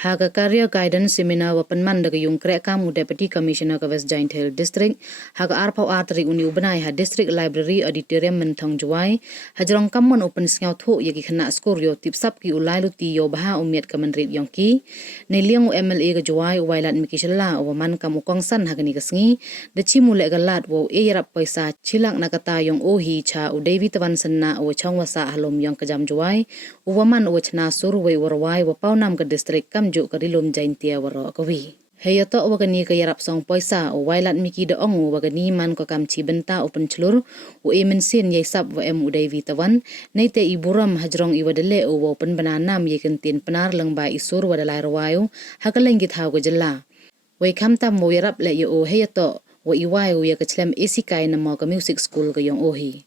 Haga career guidance seminar wa penman daga yung krek kamu deputy commissioner ka West Jaiñtia district haga arpau atri uni ubenai ha district library auditorium mentong juai hajrong kamon open sngau tho yagi khana skor yo tipsap ki ulai luti yo baha umiat ka menrit yong ki ne liang u MLA ka juai Wailadmiki shalla wa man kamu kongsan hagani ka sngi de chimule ga lat wo e yarap paisa chilak nakata yong ohi cha u David wan sanna o changwasa halom yong ka jam juai u waman o chna surwei warwai wa pawnaam ka district kam jo ka ri-loom Jaiñtia waro akawi. Heyato wagani ka yarap song poisa o Wailadmiki da ongu wagani man ko kam chi benta open chlur o emensin yai sab wa em udai vitawan neite iburam hajrong iwadale o open bananam yekentin Pnar lang ba isur wadalai rawayo hakalengit haw gajalla. Wai kam tam mo yarap le yo o heyato wa iwayo ya kachlem isikai na mo ka music school ka yong ohi.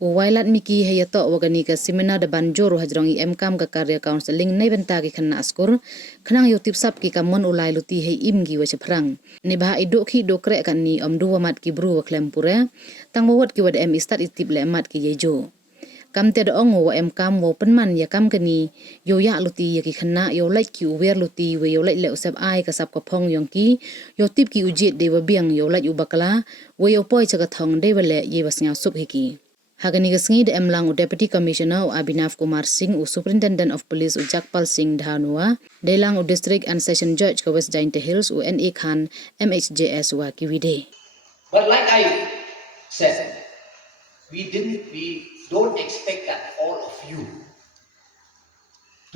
O Wailadmiki heyato wagani ka seminar da banjoro hajrong i MKam ka karya counseling nay benta ki khana askor khanang yo tipsap ki kamon ulai luti hei imgi wa chaprang ni bah idok ki dokre kan ni omdu wamat ki bru wa klempure tang wawat ki wad em istat itip le mat ki yejo kam te da ongo wa MKam wo penman ya kam kani yo ya luti ya ki khana yo like ki uwer luti we yo like le usap ai ka sap ko phong yong ki yo tip ki ujit de wa biang yo like ubakala we yo poi chaga thong de wa le ye wasnya sup hiki Hagani gasngi de emlang u Deputy Commissioner u Abhinav Kumar Singh u Superintendent of Police u Jakpal Singh Dhanua, Delang u District and Session Judge ka West Jaiñtia Hills u NA Khan MHJS wa kiwide. But like I said, we don't expect that all of you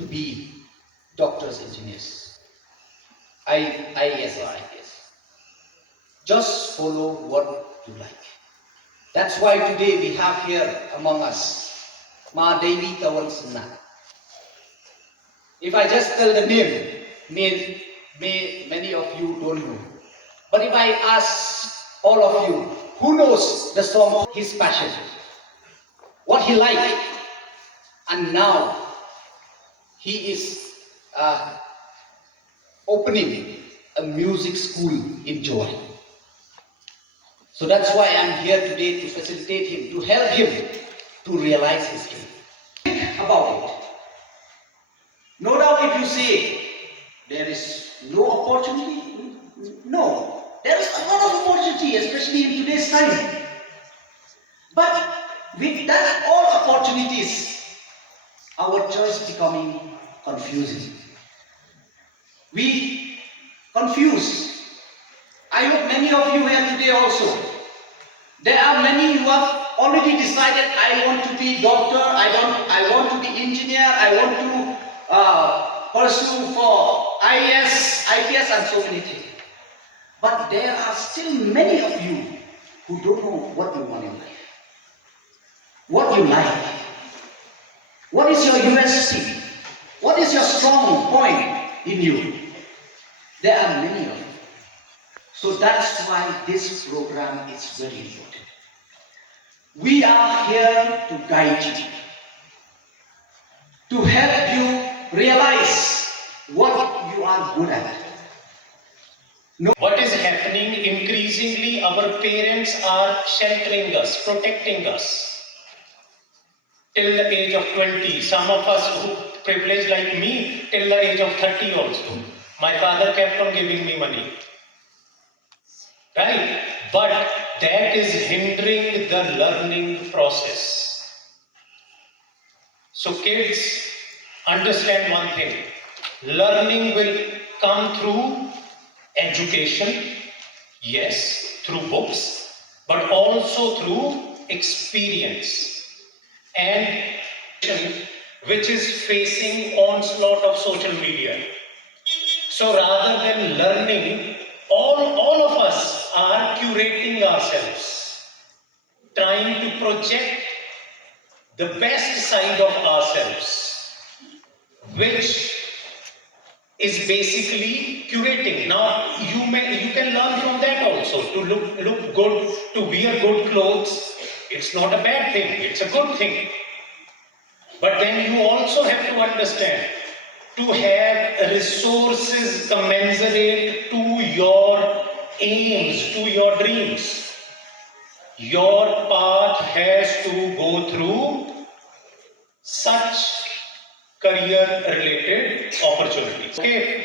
to be doctors, engineers, IAS. Just follow what you like. That's why today we have here among us Ma Devi Tawansana. If I just tell the name, many of you don't know. But if I ask all of you, who knows the song, his passion, what he liked, and now he is opening a music school in Joy. So that's why I'm here today to facilitate him, to help him to realize his dream. Think about it. No doubt if you say there is no opportunity, no. There is a lot of opportunity, especially in today's time. But with that all opportunities, our choice becoming confusing. We confuse. I hope many of you here today also. There are many who have already decided, I want to be doctor, I want to be engineer, I want to pursue for IAS, IPS and so many things. But there are still many of you who don't know what you want in life. What you like. What is your USP? What is your strong point in you? There are many of you. So that's why this program is very important. We are here to guide you, to help you realize what you are good at. What is happening increasingly, our parents are sheltering us, protecting us. Till the age of 20, some of us who privileged like me, till the age of 30 also. My father kept on giving me money. Right? But that is hindering the learning process. So kids, understand one thing. Learning will come through education, yes, through books, but also through experience. And which is facing onslaught of social media. So rather than learning, all of us are curating ourselves, trying to project the best side of ourselves, which is basically curating. Now you can learn from that also, to look good, to wear good clothes. It's not a bad thing, it's a good thing. But then you also have to understand, to have resources commensurate to your aims, to your dreams. Your path has to go through such career-related opportunities. Okay.